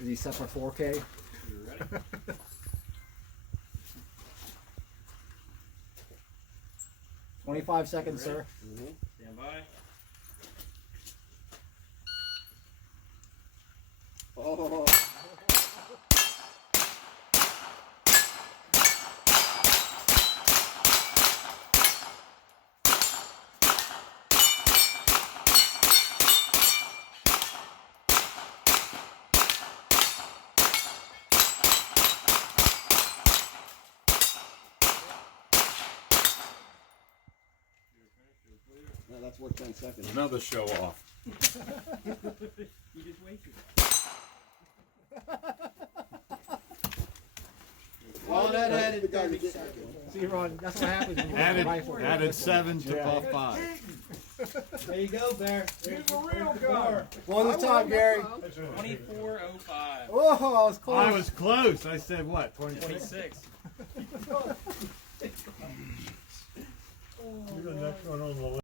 Is he set for 4K? You ready? 25 seconds, sir. Stand by. Oh. No, that's worth 10 seconds. Another show off. You just wasted. Oh, that added 30 seconds. See, Ron, that's what happens when you have a rifle. Added 7, took off 5. There you go, Bear. Here's the real gun. One at a time, Gary. 24:05. Oh, I was close. I was close. I said what? 26. You're the next one on the list.